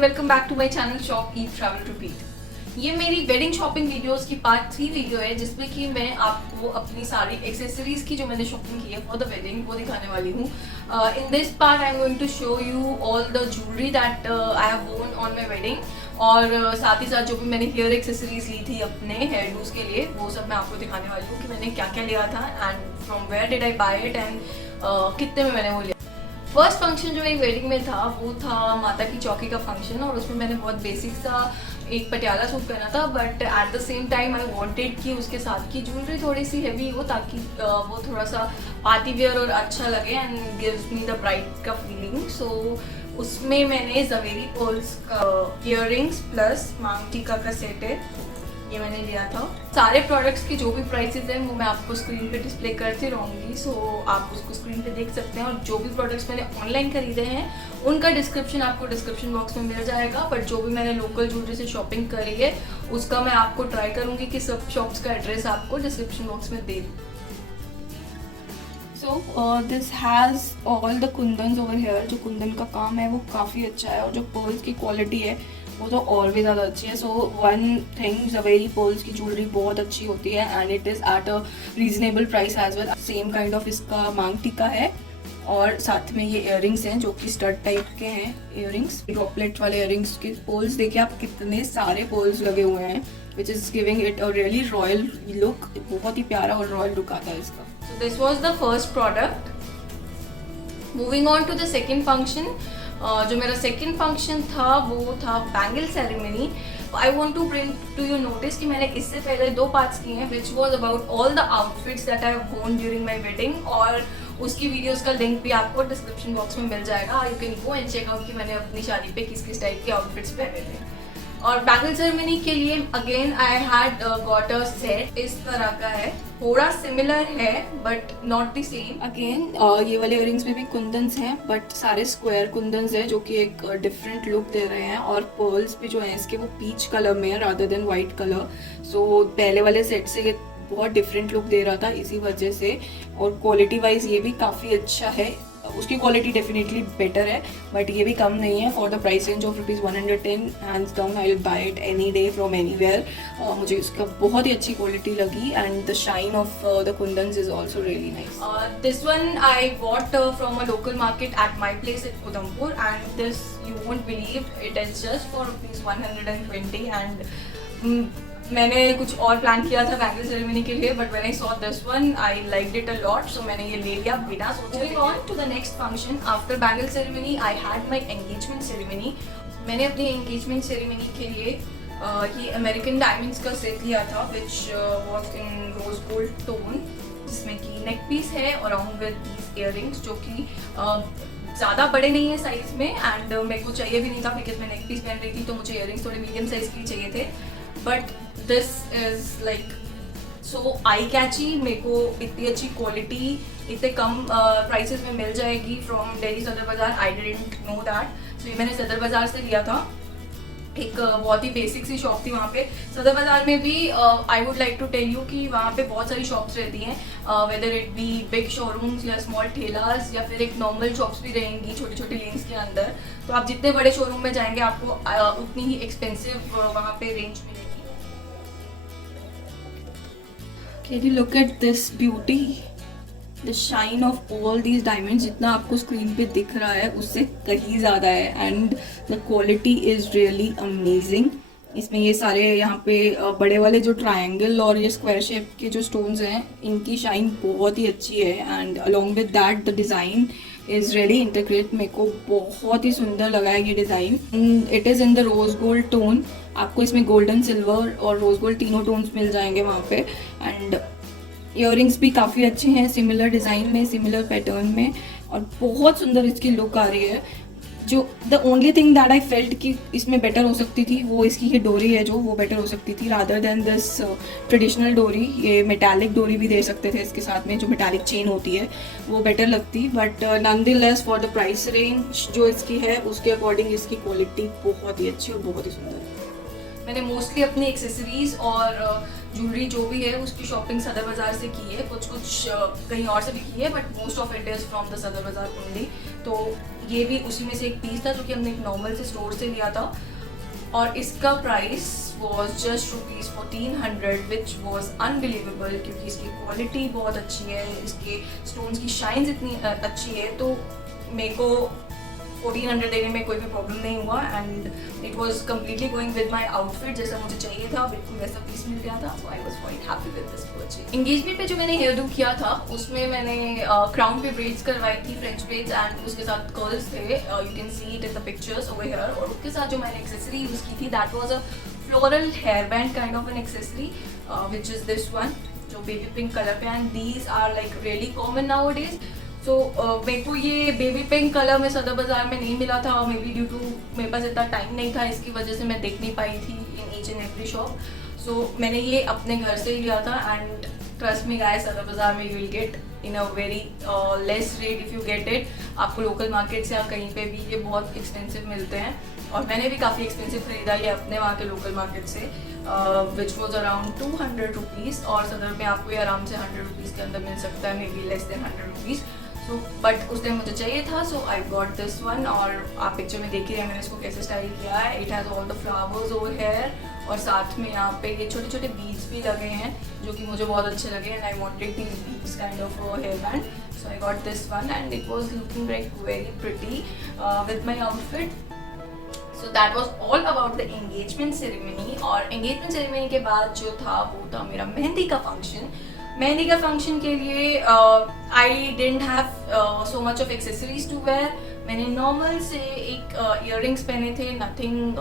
Welcome back to my channel shop eat travel repeat. ये मेरी wedding shopping videos की part 3 video है जिसमें कि मैं आपको अपनी सारी एक्सेसरीज की जो मैंने शॉपिंग की है फॉर द वेडिंग वो दिखाने वाली हूँ। In this part I am going to show you all the jewellery that I have worn on my wedding और साथ ही साथ जो भी मैंने हेयर एक्सेसरीज ली थी अपने हेयर डूज के लिए वो सब मैं आपको दिखाने वाली हूँ कि मैंने क्या क्या लिया था and from where did I buy it and कितने में मैंने वो लिया। फर्स्ट फंक्शन जो मेरी वेडिंग में था वो था माता की चौकी का फंक्शन और उसमें मैंने बहुत बेसिक सा एक पटियाला सूट पहना था, but at the same time I wanted कि उसके साथ की ज्वेलरी थोड़ी सी हैवी हो ताकि वो थोड़ा सा पार्टी वेयर और अच्छा लगे and gives me the bride का फीलिंग। सो उसमें मैंने जवेरी पर्ल्स का इयररिंग्स प्लस मांग टीका का सेट है ये मैंने लिया था। सारे प्रोडक्ट्स की जो भी प्राइसेस हैं वो मैं आपको स्क्रीन पे डिस्प्ले करती रहूँगी, सो आप उसको स्क्रीन पे देख सकते हैं। और जो भी प्रोडक्ट्स मैंने ऑनलाइन खरीदे हैं उनका डिस्क्रिप्शन आपको डिस्क्रिप्शन बॉक्स में मिल जाएगा, बट जो भी मैंने लोकल ज्वेलरी से शॉपिंग करी है उसका मैं आपको ट्राई करूँगी कि सब शॉप्स का एड्रेस आपको डिस्क्रिप्शन बॉक्स में दे दूँ। So this has all the kundans over here. जो कुंदन का काम है वो काफ़ी अच्छा है और जो पर्ल्स की क्वालिटी है वो तो और भी ज़्यादा अच्छी है। So one thing Zaveri pearls की ज्वेलरी बहुत अच्छी होती है and it is at a reasonable price as well. Same kind of इसका मांग टीका है और साथ में ये इयररिंग्स हैं जो कि स्टड टाइप के हैं इयररिंग्स, ड्रॉपलेट वाले इयररिंग्स के पोल्स देखिए आप कितने सारे पोल्स लगे हुए हैं which is giving it a really royal look. बहुत ही प्यारा और रॉयल लुक आता है इसका। So this was the first product. Moving on to the second function. जो मेरा सेकेंड फंक्शन था वो था bangle ceremony. I want to bring to you notice कि मैंने इससे पहले 2 पार्ट्स किए हैं which was about all the outfits that I have worn during my wedding और उसकी वीडियोस का लिंक भी आपको डिस्क्रिप्शन बॉक्स में मिल जाएगा। You can go and check out कि मैंने अपनी शादी पे किस किस टाइप के आउटफिट्स पहने थे। और बैंगल सेरेमनी के लिए again I had got a set इस तरह का है, थोड़ा सिमिलर है but not the same. Again ये वाले इयररिंग्स में भी कुंदन्स हैं बट सारे स्क्वायर कुंदन्स है जो कि एक डिफरेंट लुक दे रहे हैं और पर्ल्स भी जो है इसके वो पीच कलर में है रादर देन वाइट कलर। सो पहले वाले सेट से ये बहुत डिफरेंट लुक दे रहा था इसी वजह से। और क्वालिटी वाइज ये भी काफ़ी अच्छा है, उसकी क्वालिटी डेफिनेटली बेटर है बट ये भी कम नहीं है। For the price range of ₹110 hands down I will buy it any day from anywhere. मुझे इसका बहुत ही अच्छी क्वालिटी लगी and the shine of the kundans is also really nice. This one I bought from a local market at my place in Udhampur and this you won't believe it is just for ₹120 and मैंने कुछ और plan किया था bangle ceremony के लिए but when I saw this one I liked it a lot, so मैंने ये ले लिया बिना सोचे। Moving on to the next function after bangle ceremony I had my engagement ceremony. मैंने अपनी एंगेजमेंट सेरेमनी के लिए ये अमेरिकन डायमंड्स का सेट लिया था which was in rose gold tone, जिसमें कि नेक पीस है अराउंड विद दीज इयररिंग्स जो कि ज़्यादा बड़े नहीं है साइज में एंड मेरे को चाहिए भी नहीं था बिकॉज मैं नेक पीस पहन रही थी तो मुझे इयररिंग्स थोड़े मीडियम साइज के चाहिए थे। But this is like so I catchy, मेरे को इतनी अच्छी क्वालिटी इतने कम प्राइसेस में मिल जाएगी from Delhi Sadar Bazaar. I didn't know that. So ये मैंने सदर बाज़ार से लिया था, एक बहुत ही बेसिक सी शॉप थी वहाँ पे। सदर बाज़ार में भी I would like to tell you कि वहाँ पे बहुत सारी शॉप्स रहती हैं, whether it be big showrooms या स्मॉल ठेलास या फिर एक नॉर्मल शॉप्स भी रहेंगी छोटी छोटी लेन्स के अंदर। तो आप जितने बड़े शोरूम में जाएंगे आपको उतनी ही एक्सपेंसिव वहाँ पे रेंज मिलेगी। Can you look at this beauty? The shine of all these diamonds जितना आपको स्क्रीन पे दिख रहा है उससे कहीं ज़्यादा है and the quality is really amazing. इसमें ये सारे यहाँ पे बड़े वाले जो ट्रायंगल और ये स्क्वायर शेप के जो स्टोन्स हैं इनकी शाइन बहुत ही अच्छी है and along with that the design is really integrate. मेरे को बहुत ही सुंदर लगा है ये design. It is in the rose gold tone. आपको इसमें गोल्डन सिल्वर और रोज़ गोल्ड तीनों टोन्स मिल जाएंगे वहाँ पे एंड इयररिंग्स भी काफ़ी अच्छे हैं सिमिलर डिज़ाइन में, सिमिलर पैटर्न में और बहुत सुंदर इसकी लुक आ रही है। जो the only thing that I felt कि इसमें बेटर हो सकती थी वो इसकी ये डोरी है जो वो बेटर हो सकती थी रादर देन दिस ट्रेडिशनल डोरी। ये मेटालिक डोरी भी दे सकते थे इसके साथ में, जो मेटालिक चेन होती है वो बेटर लगती, but nonetheless for the price range जो इसकी है उसके अकॉर्डिंग इसकी क्वालिटी बहुत ही अच्छी और बहुत ही सुंदर है। मैंने मोस्टली अपनी एक्सेसरीज और ज्वेलरी जो भी है उसकी शॉपिंग सदर बाज़ार से की है, कुछ कहीं और से भी की है but most of it is from the सदर बाज़ार ओनली। तो ये भी उसी में से एक पीस था जो कि हमने एक नॉर्मल से स्टोर से लिया था, और इसका price was just ₹1400 which was unbelievable, क्योंकि इसकी क्वालिटी बहुत अच्छी है, इसके स्टोन्स की शाइन्स इतनी अच्छी है, तो मेरे को 1400 देने में कोई भी प्रॉब्लम नहीं हुआ। And it was completely going with my outfit, जैसा मुझे चाहिए था बिल्कुल वैसा पीस मिल गया था। So I was quite happy with this purchase. Engagement पे जो मैंने हेयर डू किया था उसमें मैंने क्राउन पे ब्रेड्स करवाई थी, फ्रेंच ब्रेड्स, एंड उसके साथ कर्ल्स थे, you can see it in the pictures over here. और उसके साथ जो मैंने एक्सेसरी यूज़ की थी that was a floral hair band kind of an accessory which is this one, जो बेबी पिंक कलर पे, and these are like really common nowadays. So मेरे को ये बेबी पिंक कलर में सदर बाज़ार में नहीं मिला था, मे बी ड्यू टू मेरे पास इतना टाइम नहीं था, इसकी वजह से मैं देख नहीं पाई थी in each and every shop. So मैंने ये अपने घर से ही लिया था, एंड ट्रस्ट मी गाइस, सदर बाज़ार में you will get in a very less rate if you get it. आपको लोकल मार्केट से या कहीं पे भी ये बहुत एक्सपेंसिव मिलते हैं, और मैंने भी काफ़ी एक्सपेंसिव खरीदा ये अपने वहाँ के लोकल मार्केट से, विच वॉज अराउंड 200 रुपीज़, और सदर में आपको ये आराम से 100 रुपीज़ के अंदर मिल सकता है, may be less than 100 rupees. So but उस टाइम मुझे चाहिए था, so I got this one. और आप पिक्चर में देख ही रहे हैं मैंने इसको कैसे स्टाइल किया है। It has all the flowers over here, और साथ में यहाँ पे ये छोटे छोटे बीड्स भी लगे हैं जो कि मुझे बहुत अच्छे लगे, and I wanted these beads kind of hair band, so I got this one, and it was looking like very pretty with my outfit. So that was all about the engagement ceremony. और engagement ceremony के बाद जो था वो था मेरा मेहंदी का function. Mehndi का फंक्शन के लिए I didn't have so much of accessories to wear. मैंने नॉर्मल से एक इयररिंग्स पहने थे, नथिंग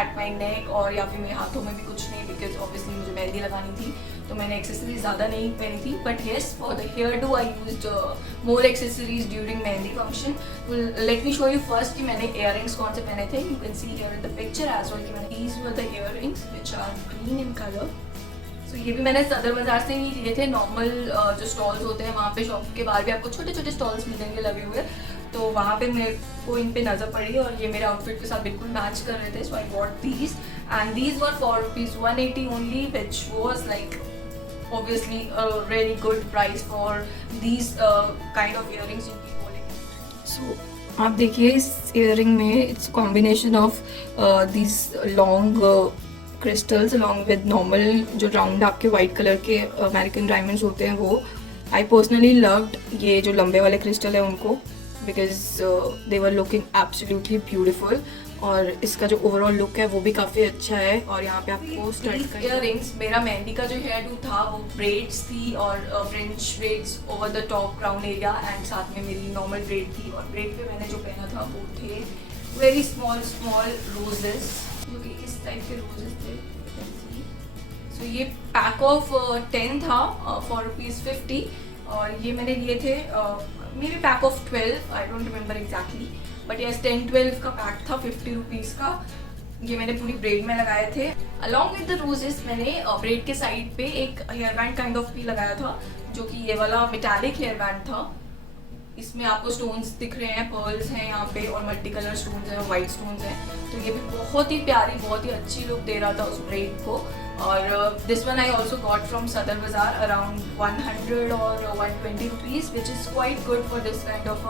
एट माई नेक, और या फिर मेरे हाथों में भी कुछ नहीं, बिकॉज ऑब्वियसली मुझे मेहंदी लगानी थी, तो मैंने एक्सेसरीज ज़्यादा नहीं पहनी थी। But yes, for the hairdo I used more accessories during mehndi function. Let me show you first कि मैंने इयररिंग्स कौन से पहने थे। You can see here in the picture as well कि मैंने these were the earrings which are green in colour. So ये भी मैंने सदर बाज़ार से ही लिए थे। नॉर्मल जो स्टॉल्स होते हैं वहाँ पे शॉप के बाहर भी आपको छोटे छोटे स्टॉल्स मिलेंगे लगे हुए, तो वहाँ पे मेरे को इन पे नज़र पड़ी और ये मेरे आउटफिट के साथ बिल्कुल मैच कर रहे थे। So I got these, and these were for ₹180 only, which was like obviously a really good price for these kind of earrings you keep holding. So आप देखिए इस इयररिंग में it's combination of this long crystals along with normal जो round आपके white colour के American diamonds होते हैं वो। आई पर्सनली लव्ड ये जो लंबे वाले क्रिस्टल है उनको, because they were looking absolutely beautiful, और इसका जो ओवरऑल लुक है वो भी काफ़ी अच्छा है। और यहाँ पे आपको स्टड इयररिंग्स, मेरा मेहंदी का जो हेयर डू था वो ब्रेड्स थी, और French breads over the top crown area, and साथ में मेरी नॉर्मल ब्रेड थी, और ब्रेड पे मैंने जो पहना था वो थे वेरी स्मॉल स्मॉल रोजेस, जो कि इस टाइप के रोजेस थे। सो ये पैक ऑफ 10 था फॉर ₹50, और ये मैंने लिए थे मेरे pack of 12, I don't remember exactly, but yes 10-12 का पैक था 50 रुपीज़ का। ये मैंने पूरी ब्रेड में लगाए थे। अलॉन्ग विद द रोजेस मैंने ब्रेड के साइड पे एक हेयर बैंड काइंड ऑफ भी लगाया था, जो कि ये वाला मेटालिक हेयर बैंड था। इसमें आपको स्टोन्स दिख रहे हैं, पर्ल्स हैं यहाँ पे, और मल्टी कलर स्टोन्स हैं, वाइट स्टोन्स हैं, तो ये भी बहुत ही प्यारी, बहुत ही अच्छी लुक दे रहा था उस ब्रेड को। और this one I also got from सदर बाज़ार अराउंड 100 और 120 rupees, which is quite good for this kind of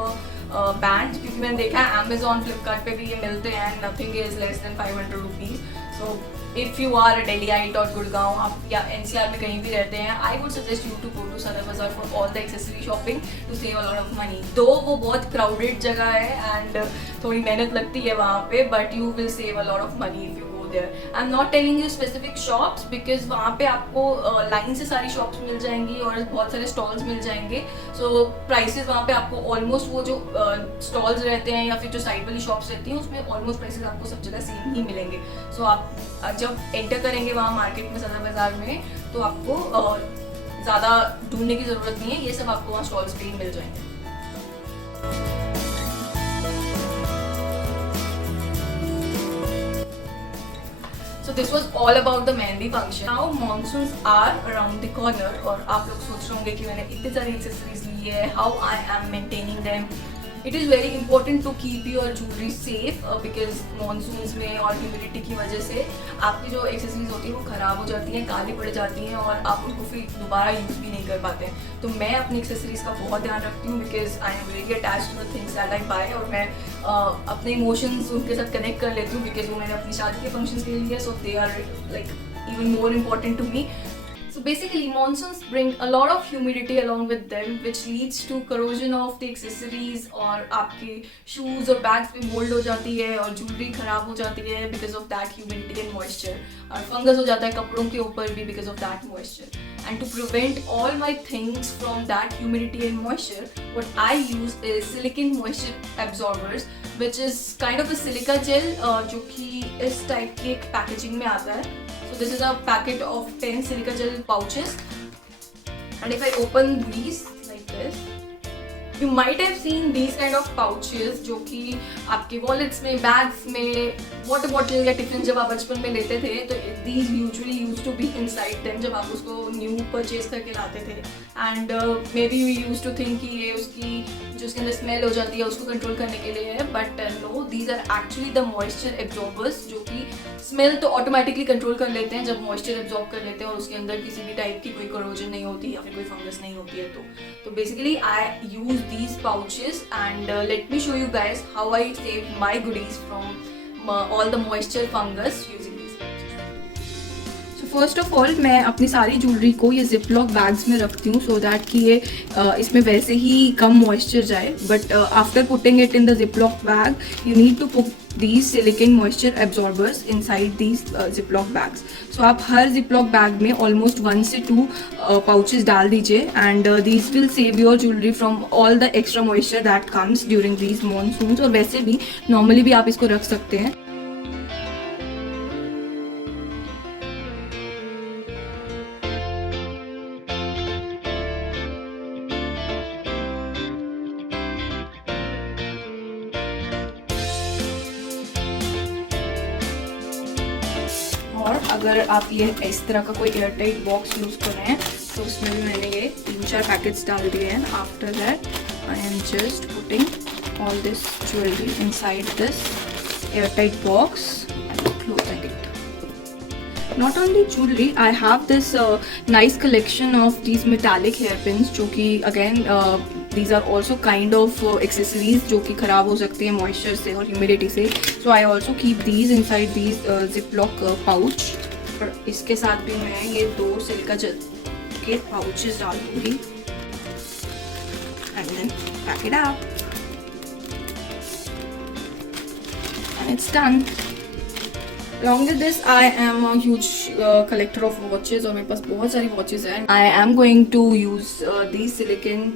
band, क्योंकि मैंने देखा है अमेजॉन फ्लिपकार्ट पे भी ये मिलते हैं, nothing is less than 500 rupees. So if you are a Delhiite or Gurgaon, आप या NCR में कहीं भी रहते हैं, I would suggest you to go to Sadar Bazaar for all the accessory shopping to save a lot of money. Though वो बहुत crowded जगह है एंड थोड़ी मेहनत लगती है वहाँ पे, but you will save a lot of money if you go there. I am not telling you specific shops, because वहाँ पे आपको लाइन से सारी शॉप्स मिल जाएंगी और बहुत सारे स्टॉल्स मिल जाएंगे। सो प्राइसेस वहाँ पे आपको ऑलमोस्ट वो जो स्टॉल्स रहते हैं या फिर जो साइड वाली शॉप्स रहती हैं उसमें ऑलमोस्ट प्राइसेस आपको सब जगह सेम ही मिलेंगे। सो आप जब एंटर करेंगे वहाँ मार्केट में, सदर बाज़ार में, तो आपको ज़्यादा ढूंढने की ज़रूरत नहीं है, ये सब आपको वहाँ स्टॉल्स पे ही मिल जाएंगे। So this was all about the mehndi function. Now monsoons are around the corner और आप लोग सोच रहे होंगे कि मैंने इतनी सारी एक्सेसरीज ली है, how I am maintaining them. It is very important to keep your jewellery safe because monsoons में और ह्यूमिडिटी की वजह से आपकी जो एक्सेसरीज होती है वो ख़राब हो जाती हैं, काली पड़ जाती हैं और आप उनको फिर दोबारा यूज़ भी नहीं कर पाते हैं। तो मैं अपनी एक्सेसरीज का बहुत ध्यान रखती हूँ because I am very attached to the things that I buy, और मैं अपने इमोशंस उनके साथ कनेक्ट कर लेती हूँ बिकॉज वो मैंने अपनी शादी के फंक्शंस के लिए, so they are like even more important to me. So basically monsoons bring a lot of humidity along with them which leads to corrosion of the accessories, और आपके shoes और bags पे mold हो जाती है और jewelry खराब हो जाती है because of that humidity and moisture, और fungus हो जाता है कपड़ों के ऊपर भी because of that moisture. And to prevent all my things from that humidity and moisture, what I use is silicone moisture absorbers, which is kind of a silica gel जो कि इस टाइप की एक पैकेजिंग में आता है. So this is a packet of 10 silica gel pouches, and if I open these like this, you might have seen these kind of pouches जो कि आपके वॉलेट्स में, बैग्स में, वाटर बॉटल या टिफिन जब आप बचपन में लेते थे तो these usually used to be inside them जब आप उसको न्यू परचेज करके लाते थे. And maybe we use to think कि ये उसकी जो उसके अंदर स्मेल हो जाती है उसको कंट्रोल करने के लिए है, but no, these are actually the moisture absorbers जो कि स्मेल तो ऑटोमेटिकली कंट्रोल कर लेते हैं जब मॉइस्चर एब्जॉर्ब कर लेते हैं और उसके अंदर किसी भी टाइप की कोई करोजन नहीं होती या फिर कोई फंगस नहीं होती है. तो basically I use these pouches and let me show you guys how I save my goodies from all the moisture fungus using these pouches. So first of all मैं अपनी सारी ज्वेलरी को ये जिपलॉक बैग्स में रखती हूँ so that कि ये इसमें वैसे ही कम मॉइस्चर जाए, but after putting it in the ziplock bag you need to put these silicone moisture absorbers inside these ziploc bags. So आप हर ziploc bag में almost 1 से 2 pouches डाल दीजिए, and these will save your jewelry from all the extra moisture that comes during these monsoons. और वैसे भी normally भी आप इसको रख सकते हैं. और अगर आप ये इस तरह का कोई एयरटाइट बॉक्स यूज़ कर रहे हैं तो उसमें भी मैंने ये 3-4 पैकेट्स डाल दिए हैं. After that I am just putting all this jewellery inside this airtight box and closing it. Not only jewelry, I have this nice collection of these metallic hairpins जो कि again these are also kind of accessories जो कि ख़राब हो सकते हैं moisture से और humidity से. So I also keep these inside these ziploc pouch. और इसके साथ भी मैं ये 2 सिलिका जेल के pouches डाल दूँगी and then pack it up and it's done. Along with this, I am a huge collector of watches और मेरे पास बहुत सारी watches हैं. I am going to use these silicone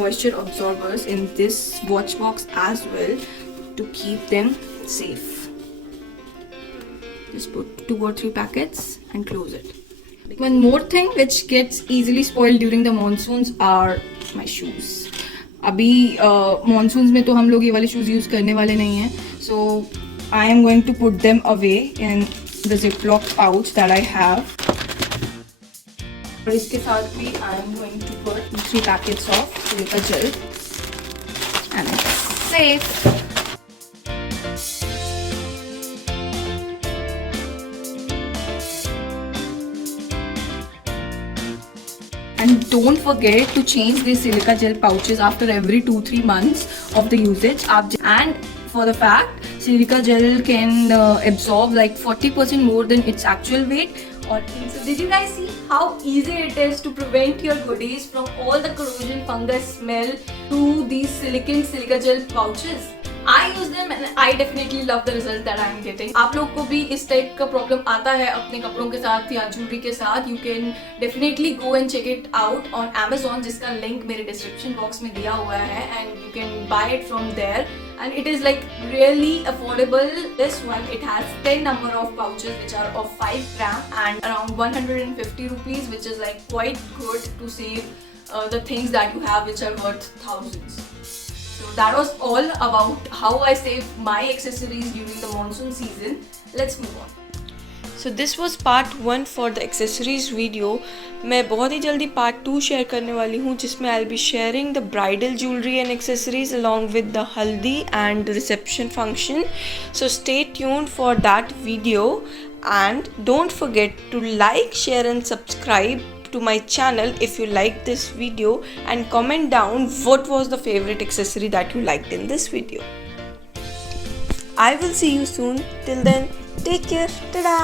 moisture absorbers in this watch box as well to keep them safe. Just put 2 or 3 packets and close it. One more thing which gets easily spoiled during the monsoons are my shoes. अभी monsoons में तो हम लोग ये वाले shoes use करने वाले नहीं हैं, so I am going to put them away in the ziploc pouch that I have. और इसके साथ भी I am going to put 3 packets of silica gel and it's safe. And don't forget to change these silica gel pouches after every 2-3 months of the usage. And for the fact, silica gel can absorb like 40% more than its actual weight. Or so did you guys see how easy it is to prevent your goodies from all the corrosion, fungus, smell to these silica gel pouches? I use them and I definitely love the result that I am getting. आप लोग को भी इस type का problem आता है अपने कपड़ों के साथ या ज्वेलरी के साथ, you can definitely go and check it out on Amazon जिसका लिंक मेरे डिस्क्रिप्शन बॉक्स में दिया हुआ है, and you can buy it from there. And it is like really affordable. This one, it has 10 number of pouches which are of 5 gram and around 150 rupees, which is like quite good to save the things that you have which are worth thousands. So that was all about how I save my accessories during the monsoon season. Let's move on. So this was part 1 for the accessories video. मैं बहुत ही जल्दी part 2 share करने वाली हूँ जिसमें I will be sharing the bridal jewellery and accessories along with the haldi and reception function. So stay tuned for that video and don't forget to like, share and subscribe to my channel if you liked this video, and comment down what was the favorite accessory that you liked in this video. I will see you soon. Till then, take care. Tada!